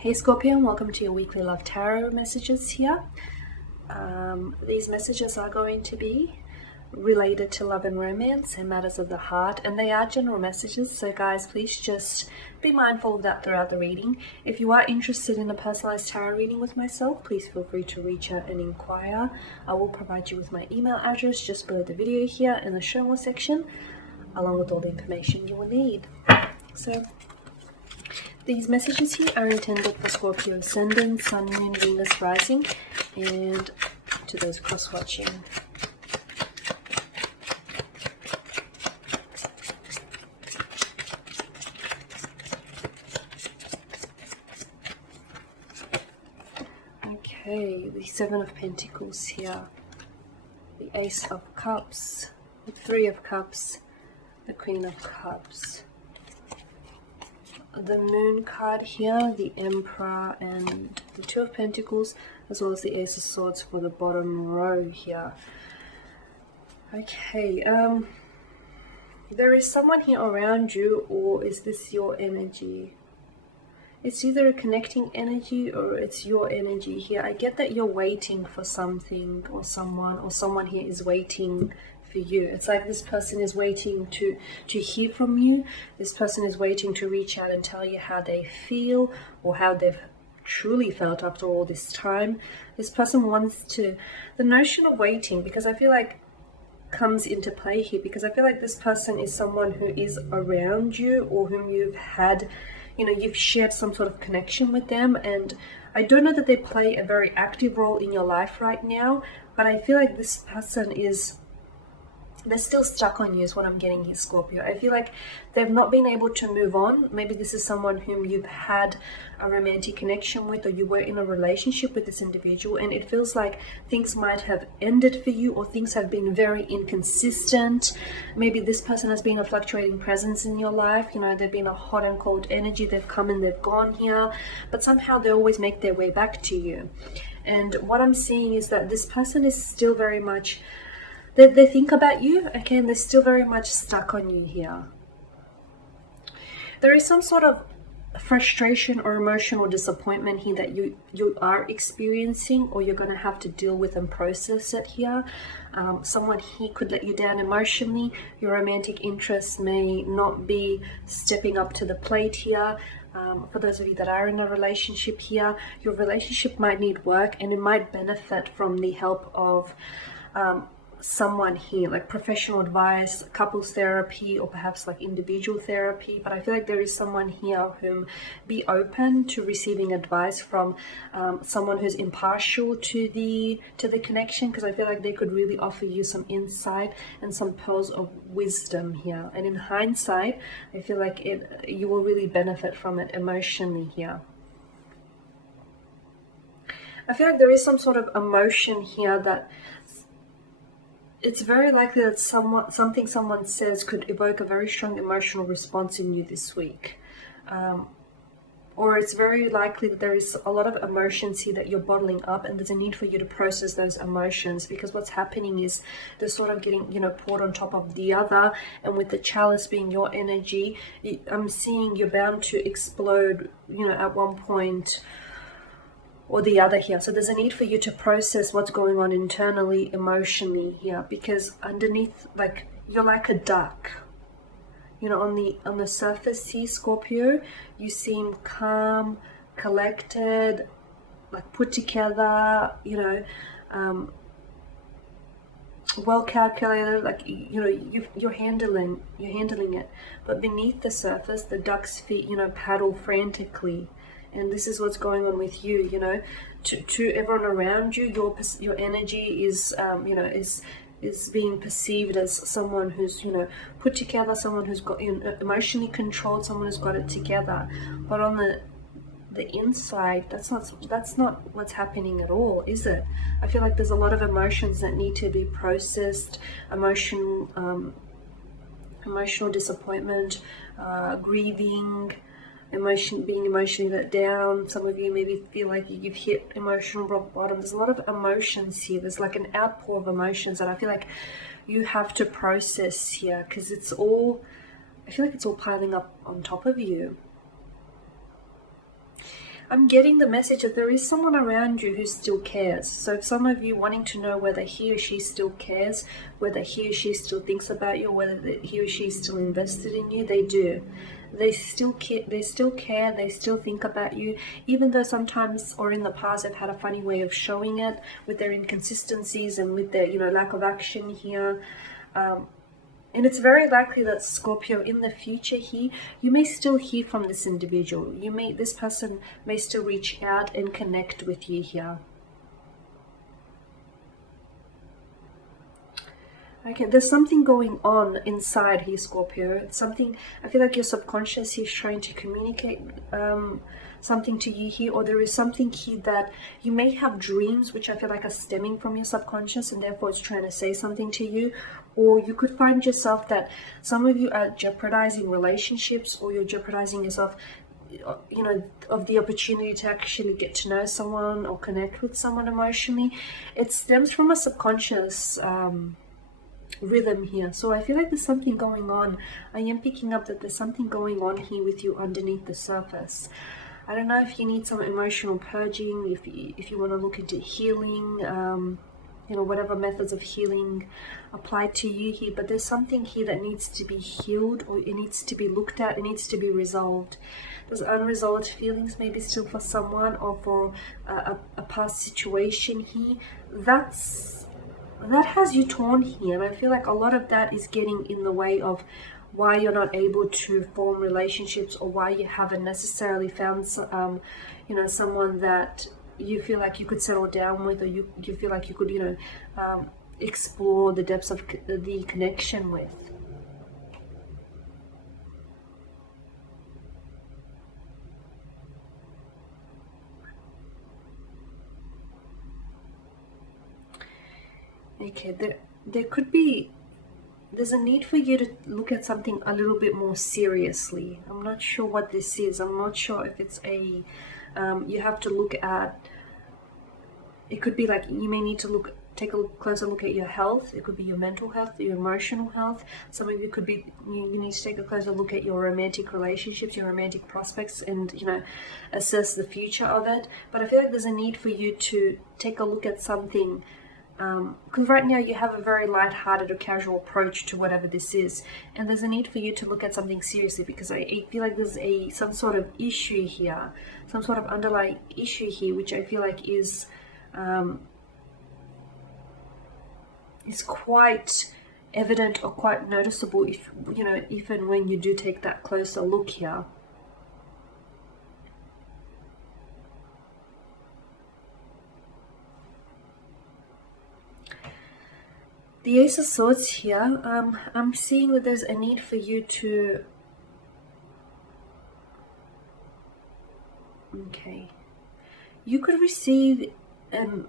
Hey Scorpio, and welcome to your weekly love tarot messages here. These messages are going to be related to love and romance and matters of the heart, and they are general messages, so guys, please just be mindful of that throughout the reading. If you are interested in a personalized tarot reading with myself, please feel free to reach out and inquire. I will provide you with my email address just below the video here in the show more section, along with all the information you will need. So these messages here are intended for Scorpio Ascendant, Sun, Moon, Venus, Rising, and to those cross-watching. Okay, the Seven of Pentacles here, the Ace of Cups, the Three of Cups, the Queen of Cups. The Moon card here, the Emperor, and the Two of Pentacles, as well as the Ace of Swords for the bottom row here. Okay, there is someone here around you, or is this your energy? It's either a connecting energy or it's your energy here. I get that you're waiting for something or someone here is waiting for you. It's like this person is waiting to hear from you. This person is waiting to reach out and tell you how they feel or how they've truly felt after all this time. This person wants to, the notion of waiting, because I feel like comes into play here, because I feel like this person is someone who is around you or whom you've had, you've shared some sort of connection with them, and I don't know that they play a very active role in your life right now, but I feel like this person they're still stuck on you is what I'm getting here, Scorpio. I feel like they've not been able to move on. Maybe this is someone whom you've had a romantic connection with, or you were in a relationship with this individual, and it feels like things might have ended for you, or things have been very inconsistent. Maybe this person has been a fluctuating presence in your life. They've been a hot and cold energy. They've come and they've gone here, but somehow they always make their way back to you. And what I'm seeing is that this person is still very much, they think about you, okay, and they're still very much stuck on you here. There is some sort of frustration or emotional disappointment here that you are experiencing, or you're going to have to deal with and process it here. Someone here could let you down emotionally. Your romantic interest may not be stepping up to the plate here. For those of you that are in a relationship here, your relationship might need work, and it might benefit from the help of someone here, like professional advice, couples therapy, or perhaps like individual therapy. But I feel like there is someone here whom be open to receiving advice from someone who's impartial to the connection, because I feel like they could really offer you some insight and some pearls of wisdom here, and in hindsight I feel like you will really benefit from it emotionally here. I feel like there is some sort of emotion here that it's very likely that something someone says could evoke a very strong emotional response in you this week. Or it's very likely that there is a lot of emotions here that you're bottling up, and there's a need for you to process those emotions, because what's happening is they're sort of getting, poured on top of the other, and with the chalice being your energy, I'm seeing you're bound to explode, at one point or the other here. So there's a need for you to process what's going on internally, emotionally here, because underneath, like, you're like a duck. On the surface here, Scorpio, you seem calm, collected, like put together, well calculated, like you're handling it. But beneath the surface, the duck's feet, paddle frantically. And this is what's going on with you, to everyone around you. Your energy is, is being perceived as someone who's, put together, someone who's got, emotionally controlled, someone who's got it together. But on the inside, that's not what's happening at all, is it? I feel like there's a lot of emotions that need to be processed. Emotional disappointment, grieving, being emotionally let down. Some of you maybe feel like you've hit emotional rock bottom. There's a lot of emotions here. There's like an outpour of emotions that I feel like you have to process here, because I feel like it's all piling up on top of you. I'm getting the message that there is someone around you who still cares. So if some of you wanting to know whether he or she still cares, whether he or she still thinks about you, whether he or she is still invested in you, they do. They still care, they still think about you, even though sometimes or in the past they've had a funny way of showing it with their inconsistencies and with their, lack of action here. And it's very likely that Scorpio, in the future here, you may still hear from this individual. This person may still reach out and connect with you here. Okay, there's something going on inside here, Scorpio. It's something, I feel like your subconscious is trying to communicate something to you here, or there is something here that you may have dreams which I feel like are stemming from your subconscious, and therefore it's trying to say something to you. Or you could find yourself that some of you are jeopardizing relationships, or you're jeopardizing yourself, of the opportunity to actually get to know someone or connect with someone emotionally. It stems from a subconscious rhythm here. So I feel like there's something going on. I am picking up that there's something going on here with you underneath the surface. I don't know if you need some emotional purging, if you want to look into healing, whatever methods of healing apply to you here, but there's something here that needs to be healed, or it needs to be looked at, it needs to be resolved. There's unresolved feelings maybe still for someone, or for a past situation here. That has you torn here, and I feel like a lot of that is getting in the way of why you're not able to form relationships, or why you haven't necessarily found someone that you feel like you could settle down with, or you feel like you could explore the depths of the connection with. Okay, there's a need for you to look at something a little bit more seriously. I'm not sure what this is. I'm not sure if it's you have to look at, it could be like you may need to take a closer look at your health. It could be your mental health, your emotional health. Some of you could be, you need to take a closer look at your romantic relationships, your romantic prospects, and assess the future of it. But I feel like there's a need for you to take a look at something, because right now you have a very light-hearted or casual approach to whatever this is, and there's a need for you to look at something seriously, because I feel like there's some sort of issue here, some sort of underlying issue here, which I feel like is quite evident or quite noticeable if and when you do take that closer look here. The Ace of Swords here, I'm seeing that there's a need for you to... Okay. You could receive a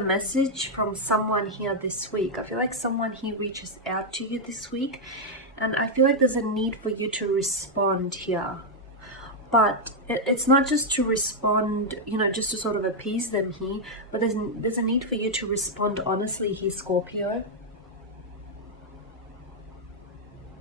message from someone here this week. I feel like someone here reaches out to you this week, and I feel like there's a need for you to respond here. But it's not just to respond, just to sort of appease them here, but there's a need for you to respond honestly here, Scorpio.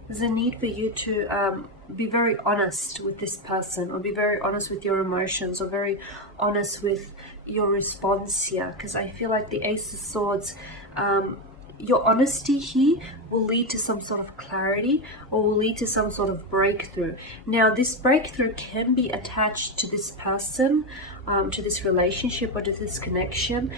There's a need for you to be very honest with this person, or be very honest with your emotions, or very honest with your response here, because I feel like the Ace of Swords, your honesty here will lead to some sort of clarity, or will lead to some sort of breakthrough. Now, this breakthrough can be attached to this person, to this relationship, or to this connection,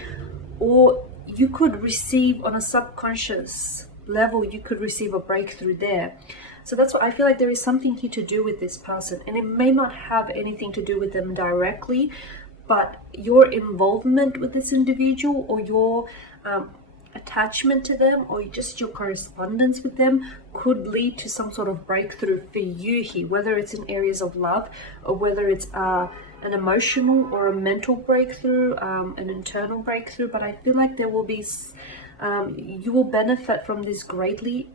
or you could receive on a subconscious level, you could receive a breakthrough there. So that's what I feel like there is something here to do with this person, and it may not have anything to do with them directly, but your involvement with this individual, or your attachment to them, or just your correspondence with them, could lead to some sort of breakthrough for you here, whether it's in areas of love, or whether it's an emotional or a mental breakthrough, an internal breakthrough. But I feel like there will be you will benefit from this greatly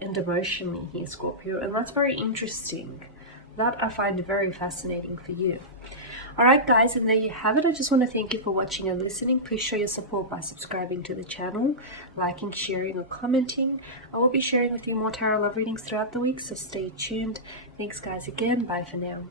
and emotionally here, Scorpio, and that's very interesting. That I find very fascinating for you. Alright guys, and there you have it. I just want to thank you for watching and listening. Please show your support by subscribing to the channel, liking, sharing or commenting. I will be sharing with you more tarot love readings throughout the week, so stay tuned. Thanks guys again. Bye for now.